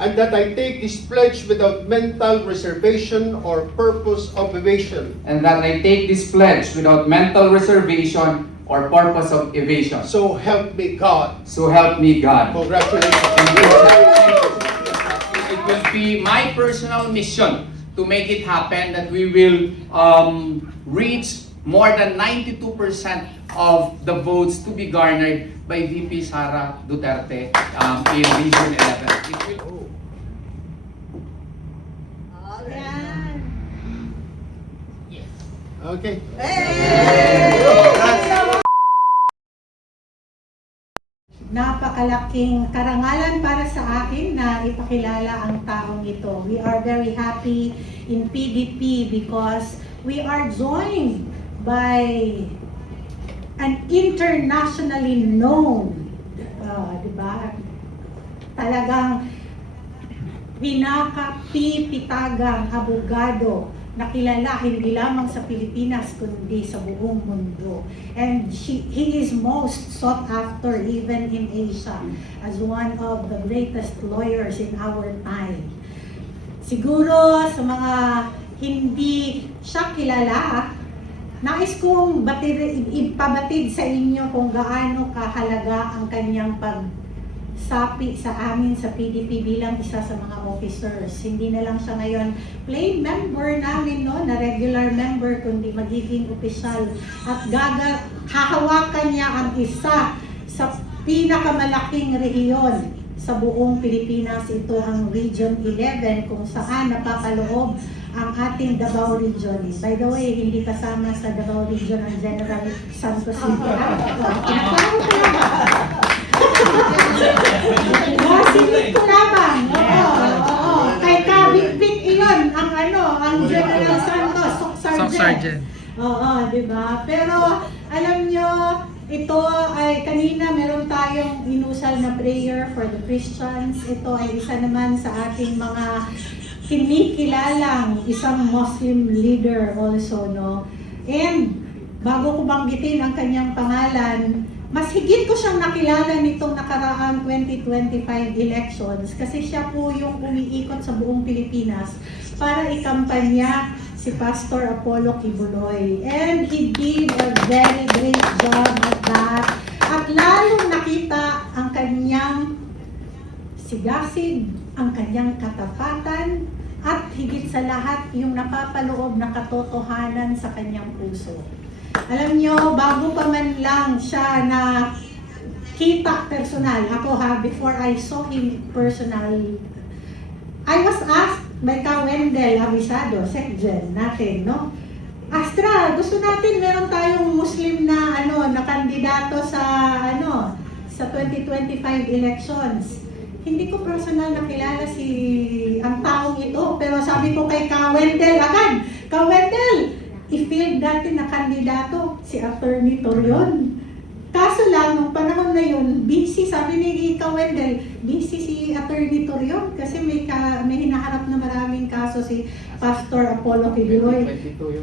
and that I take this pledge without mental reservation or purpose of evasion. and that I take this pledge without mental reservation or purpose of evasion. So help me God. So help me God. Congratulations. It will be my personal mission to make it happen that we will reach more than 92% of the votes to be garnered by VP Sara Duterte in Region 11. It will... Ayan. Okay. Napakalaking karangalan para sa akin na ipakilala ang taong ito. We are very happy in PDP because we are joined by an internationally known, diba? Talagang pinakapipitagang abogado na kilala hindi lamang sa Pilipinas kundi sa buong mundo. And he is most sought after even in Asia as one of the greatest lawyers in our time. Siguro sa mga hindi siya kilala, nais kong ipabatid sa inyo kung gaano kahalaga ang kanyang pagsapi sa amin sa PDP bilang isa sa mga officers. Hindi na lang siya ngayon plain member namin, no, na regular member, kundi magiging opisyal. At hahawakan niya ang isa sa pinakamalaking rehiyon sa buong Pilipinas. Ito ang Region 11 kung saan napapaloob ang ating Davao Region. By the way, hindi kasama sa Davao Region ang General Santos Literal. Singit ko lamang. Oo. Kay Kabit iyon ang ang General Santos, Sok Sergeant. Oo, di ba? Pero alam nyo, ito ay kanina meron tayong inusal na prayer for the Christians. Ito ay isa naman sa ating mga kinikilalang isang Muslim leader also, no? And bago ko banggitin ang kanyang pangalan, mas higit ko siyang nakilala nitong nakaraang 2025 elections kasi siya po yung umiikot sa buong Pilipinas para ikampanya si Pastor Apollo Kibuloy. And he did a very great job at that. At lalong nakita ang kanyang sigasig, ang kanyang katapatan, at higit sa lahat yung napapaloob na katotohanan sa kanyang puso. Alam nyo, bago pa man lang siya na kita personal, ako before I saw him personal, I was asked by Ka Wendell Avisado, Secgen natin, no? Astra, gusto natin meron tayong Muslim na na kandidato sa sa 2025 elections. Hindi ko personal nakilala ang taong ito, pero sabi ko kay Ka Wendell agad, Ka Wendell, i-field natin na kandidato si Attorney Torion. Kaso lang, nung panahon na yun, busy, sabi ni Ka Wendell, busy si Attorney Torion kasi may hinaharap na maraming kaso si Pastor Apollo Kibuloy.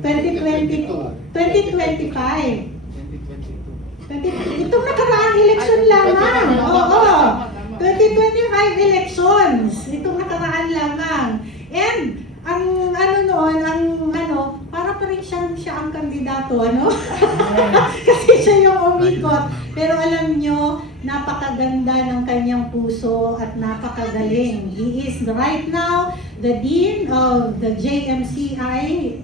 2022. 2025. Itong nakaraang eleksyon lamang. Oo. 2025 elections. Itong nakaraan lamang. And ang para pa rin siya ang kandidato, kasi siya yung umikot. Pero alam nyo, napakaganda ng kanyang puso at napakagaling. He is right now the Dean of the JMCI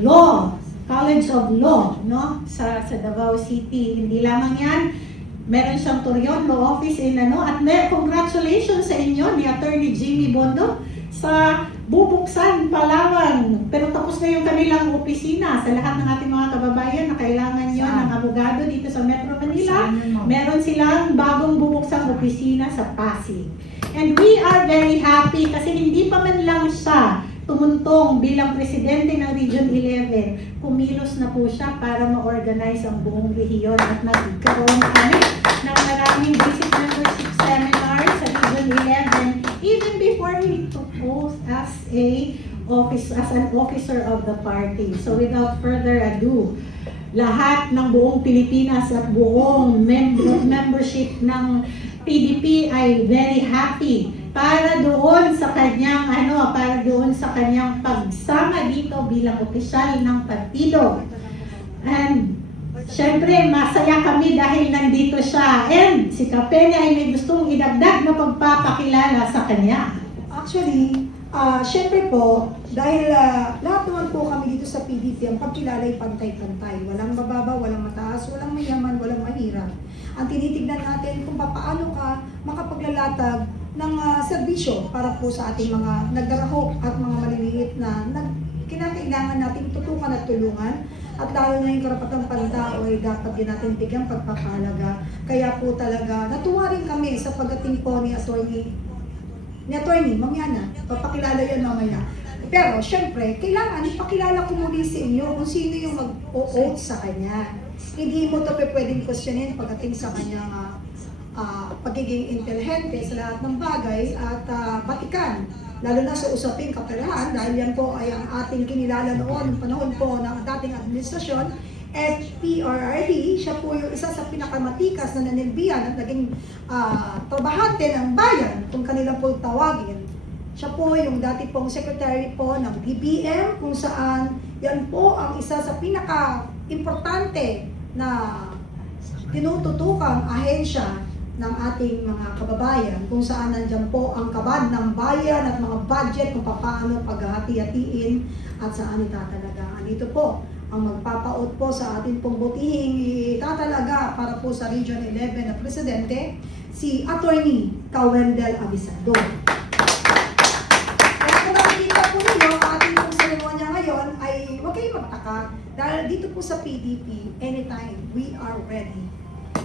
Law, College of Law, no? Sa Davao City. Hindi lamang yan, meron siyang Torion Law Office at congratulations sa inyo ni Attorney Jimmy Bondo sa bubuksan Palawan. Pero tapos na yung kanilang opisina sa lahat ng ating mga kababayan na kailangan nyo ng abogado dito sa Metro Manila. Meron silang bagong bubuksang opisina sa Pasig. And we are very happy kasi hindi pa man lang siya tumuntong bilang presidente ng Region 11, kumilos na po siya para ma-organize ang buong rehiyon at nagkaroon kami ng maraming basic membership seminars sa Region 11 even before he took oath as an officer of the party. So without further ado, lahat ng buong Pilipinas at buong membership ng PDP ay very happy para doon sa kanyang pagsama dito bilang opisyal ng partido. And syempre, masaya kami dahil nandito siya. And si Kapene ay may gustong idagdag na pagpapakilala sa kanya. Actually, syempre po, dahil lahat naman po kami dito sa PDP, ang pagkilala ay pantay-pantay. Walang mababa, walang mataas, walang mayaman, walang mahirap. Ang tinitignan natin kung paano ka makapaglalatag ng serbisyo para po sa ating mga nagdarahok at mga maliliit na kinakailangan natin tutukan at tulungan. At lalo na yung karapatang pantao ay dapat din natin bigyan pagpapahalaga. Kaya po talaga, natuwa rin kami sa pagdating po ni Attorney Mamiana. Papakilala yan mamaya. Pero syempre, kailangan ipakilala ko muli sa inyo kung sino yung mag-o-oath sa kanya. Hindi mo ito pwedeng questionin pagdating sa kanyang pagiging intelihente sa lahat ng bagay at batikan. Lalo na sa usaping kaperahan dahil yan po ay ang ating kinilala noon ng panahon po ng dating administrasyon. FPRRD, siya po yung isa sa pinakamatikas na nanilbihan at naging trabahante ng bayan kung kanilang po tawagin. Siya po yung dati pong secretary po ng DBM kung saan yan po ang isa sa pinaka-importante na tinututukang ahensya ng ating mga kababayan kung saan nandyan po ang kabad ng bayan at mga budget kung paano paghahati-hatiin at saan itatalaga. Dito po ang magpapaot po sa ating pong butihing itatalaga para po sa Region 11 na Presidente, si Attorney Kawendel Abisado. Kaya kung nakikita po ninyo ang ating pong seremonya ngayon ay huwag kayong magtaka dahil dito po sa PDP, anytime we are ready.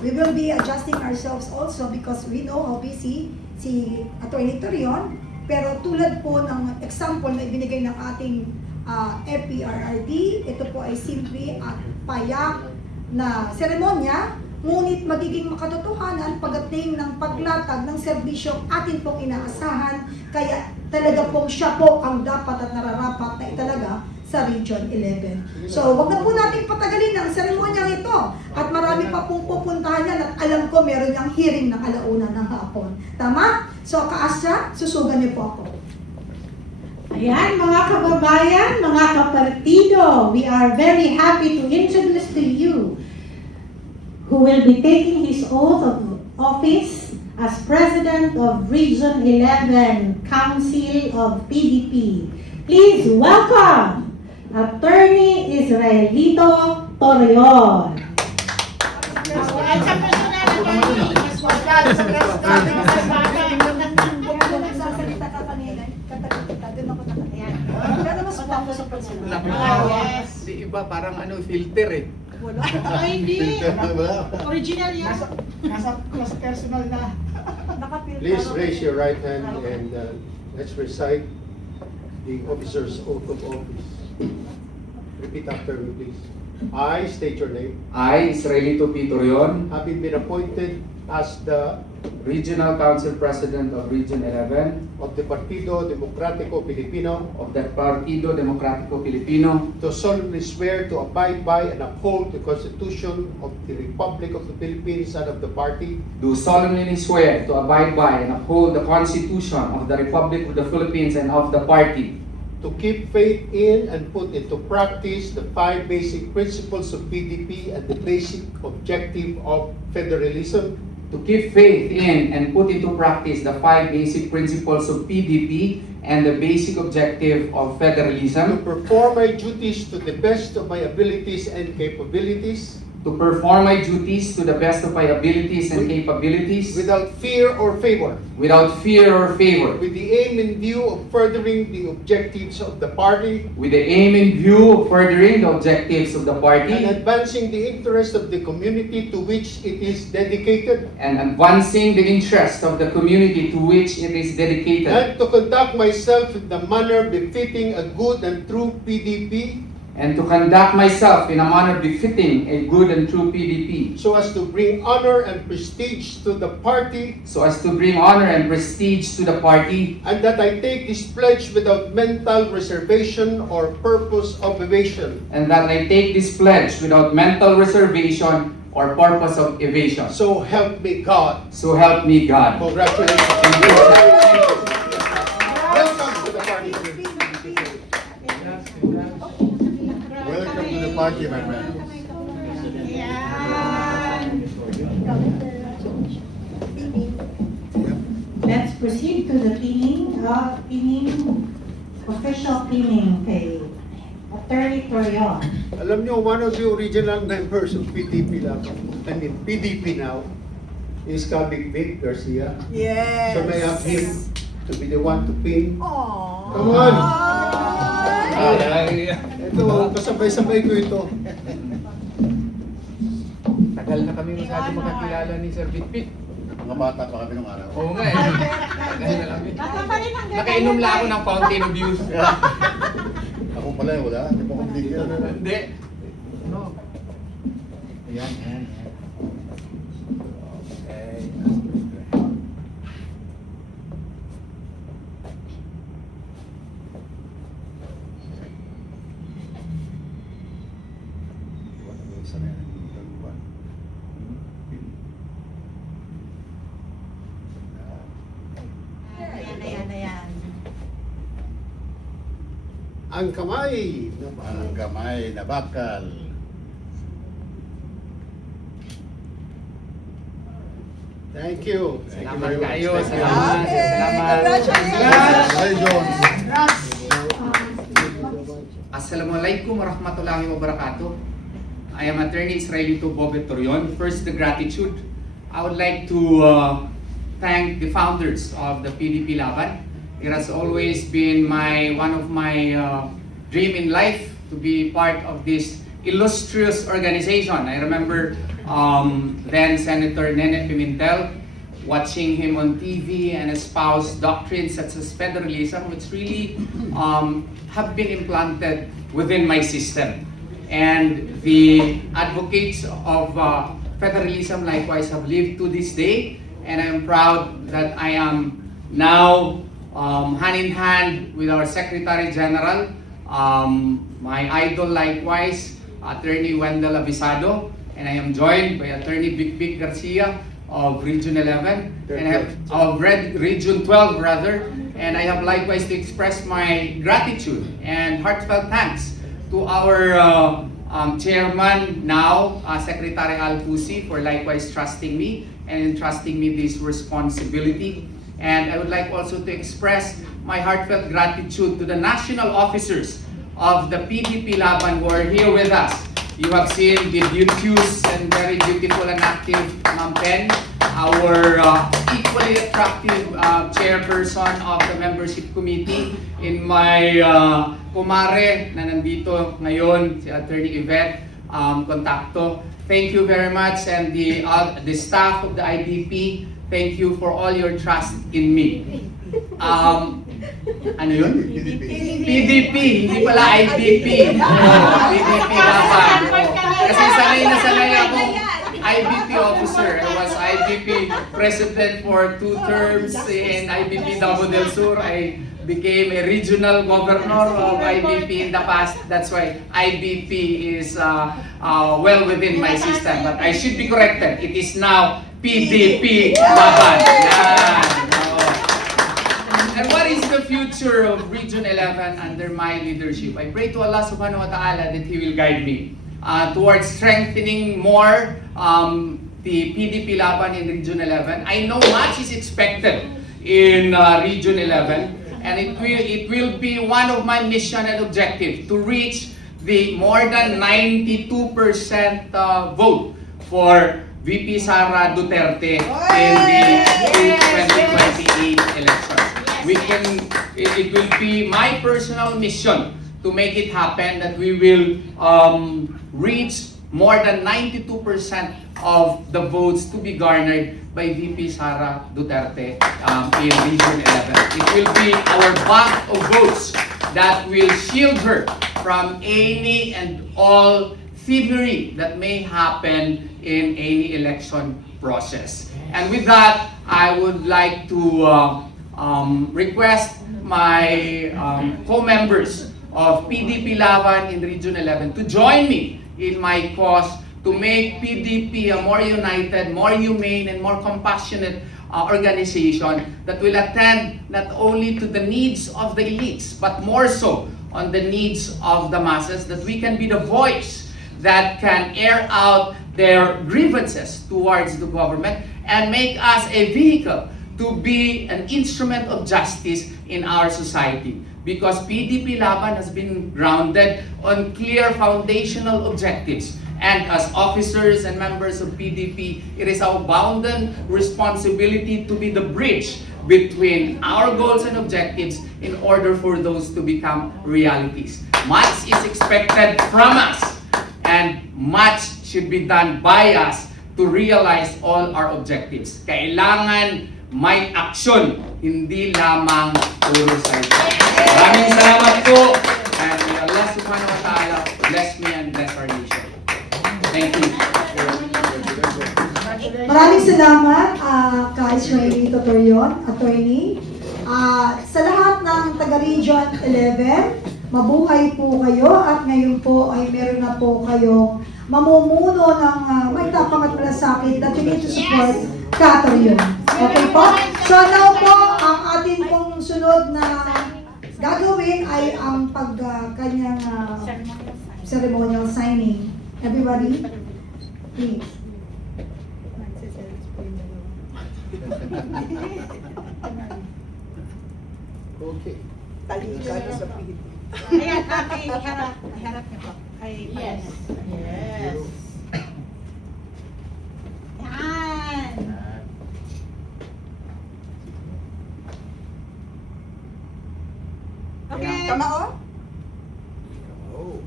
We will be adjusting ourselves also because we know how busy si Attorney Torion, pero tulad po ng example na ibinigay ng ating FPRRD, ito po ay simple at payak na seremonya, ngunit magiging makatotohanan pagdating ng paglatag ng serbisyong atin pong inaasahan, kaya talaga pong siya po ang dapat at nararapat na italaga sa Region 11. So, wag na po natin patagalin ang seremonyang ito at marami pa pong pupuntahan yan at alam ko meron niyang hearing ng alauna ng hapon. Tama? So, kaasa, susugan niyo po ako. Ayan, mga kababayan, mga kapartido, we are very happy to introduce to you who will be taking his oath of office as President of Region 11 Council of PDP. Please welcome Attorney Israelito Torion. Nagsasalita ka kanina, katalikita, doon ako nakatayan. Pero mas guwapo sa personal. Yes. Di iba, parang filter eh. Wala. Ay, hindi. Original yan. Nasa personal na. Nakapilter. Please raise your right hand and let's recite the officer's oath of office. Repeat after me, please. I state your name. I, Israelito P. Torion, Having been appointed as the Regional Council President of Region 11 of the Partido Democratico Filipino, of the Partido Democratico Filipino, do solemnly swear to abide by and uphold the Constitution of the Republic of the Philippines and of the party, do solemnly swear to abide by and uphold the Constitution of the Republic of the Philippines and of the party, to keep faith in and put into practice the 5 basic principles of PDP and the basic objective of federalism, to keep faith in and put into practice the 5 basic principles of PDP and the basic objective of to federalism, perform my duties to the best of my abilities and capabilities, to perform my duties to the best of my abilities and capabilities, without fear or favor, without fear or favor, with the aim in view of furthering the objectives of the party with the aim in view of furthering the objectives of the and party advancing the interest of the community to which it is dedicated, and advancing the interest of the community to which it is dedicated, and to conduct myself in the manner befitting a good and true PDP and to conduct myself in a manner befitting a good and true PDP, so as to bring honor and prestige to the party, so as to bring honor and prestige to the party, and that I take this pledge without mental reservation or purpose of evasion. and that I take this pledge without mental reservation or purpose of evasion. So help me God. So help me God. Congratulations. Welcome to the party. Welcome to the party, my friend. Let's proceed to the official pinning kay Attorney Torion. Alam niyo, one of the original members of PDP lang, I mean PDP now, is Kabig Vic Garcia. Yes. So may I ask him to be the one to pin? Aww. Come on! Ito, kasabay-sabay ko ito. Tagal na kami masyado makakilala ni Sir Bitbit. Mga bata pa kami nung araw. Oo nga eh. Tagal na kami. Baka pa rin ang Nakainom lang ako ng Fountain of Youth. Ako pala, wala. Hindi pa kumigil. Hindi. No. Ayan, ayan, ayan. Okay. Isa na yan. Ayan. Ang kamay. Ang kamay na bakal. Thank you. Thank you Salamat very much. kayo. Thank you. Salamat. Okay, Salamat. congratulations. Congratulations. Assalamualaikum warahmatullahi wabarakatuh. I am Attorney Israelito Bobet Torion. First, the gratitude. I would like to thank the founders of the PDP Laban. It has always been one of my dream in life to be part of this illustrious organization. I remember then Senator Nene Pimentel watching him on TV and espouse doctrines such as federalism, which really have been implanted within my system. And the advocates of federalism likewise have lived to this day, and I am proud that I am now hand in hand with our Secretary General, my idol likewise, Attorney Wendell Avisado, and I am joined by Attorney Vic Garcia of Region 11, and I have of Region 12 rather, and I have likewise to express my gratitude and heartfelt thanks to our chairman now, Secretary Alfusi, for likewise trusting me and entrusting me this responsibility. And I would like also to express my heartfelt gratitude to the national officers of the PDP Laban who are here with us. You have seen the beauteous and very beautiful and active Ma'am Pen, our equally attractive chairperson of the membership committee, in my kumare na nandito ngayon, si Attorney Yvette Contacto. Thank you very much, and the staff of the IDP, thank you for all your trust in me. Ano yun? PDP, hindi pala IDP. PDP Laban. Kasi sanay ako IBP officer. I was IBP president for 2 terms in IBP Davao del Sur. I became a regional governor of IBP in the past. That's why IBP is well within my system. But I should be corrected. It is now PDP Laban. Yan. And what is the future of Region 11 under my leadership? I pray to Allah subhanahu wa ta'ala that He will guide me towards strengthening more the PDP Laban in Region 11. I know much is expected in Region 11, and it will be one of my mission and objective to reach the more than 92% vote for VP Sara Duterte in the 2028 elections. It will be my personal mission to make it happen that we will reach more than 92% of the votes to be garnered by VP Sara Duterte in Region 11. It will be our bank of votes that will shield her from any and all thievery that may happen in any election process. And with that, I would like to request my co-members of PDP Laban in Region 11 to join me in my cause to make PDP a more united, more humane, and more compassionate organization that will attend not only to the needs of the elites, but more so on the needs of the masses, that we can be the voice that can air out their grievances towards the government and make us a vehicle to be an instrument of justice in our society. Because PDP Laban has been grounded on clear foundational objectives. And as officers and members of PDP, it is our bounden responsibility to be the bridge between our goals and objectives in order for those to become realities. Much is expected from us, and much should be done by us to realize all our objectives. Kailangan may aksyon, hindi lamang puro salita. Maraming salamat po, and may Allah subhanahu wa ta'ala bless me and bless our nation. Thank you. Maraming salamat, ka-Israeli Totorion, attorney. Sa lahat ng taga-Region 11, mabuhay po kayo at ngayon po ay meron na po kayong mamumuno ng may tapang at malasakit that you need to support Katorion. Okay po? So now po, ang ating pong sunod na gagawin ay ang kanyang ceremonial signing. Everybody, please. Okay. Talikod sa pilit. Ayan, iharap niyo po. Yes. Yes. Yan. Okay. Kamao? Oh.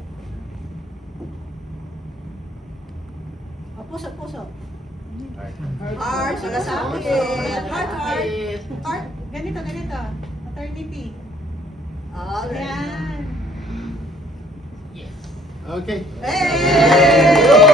Puso, puso. Heart. Malasakit. Heart. Heart. Ganito, ganito. Attorney P. Alright. Ayan. Okay. Hey!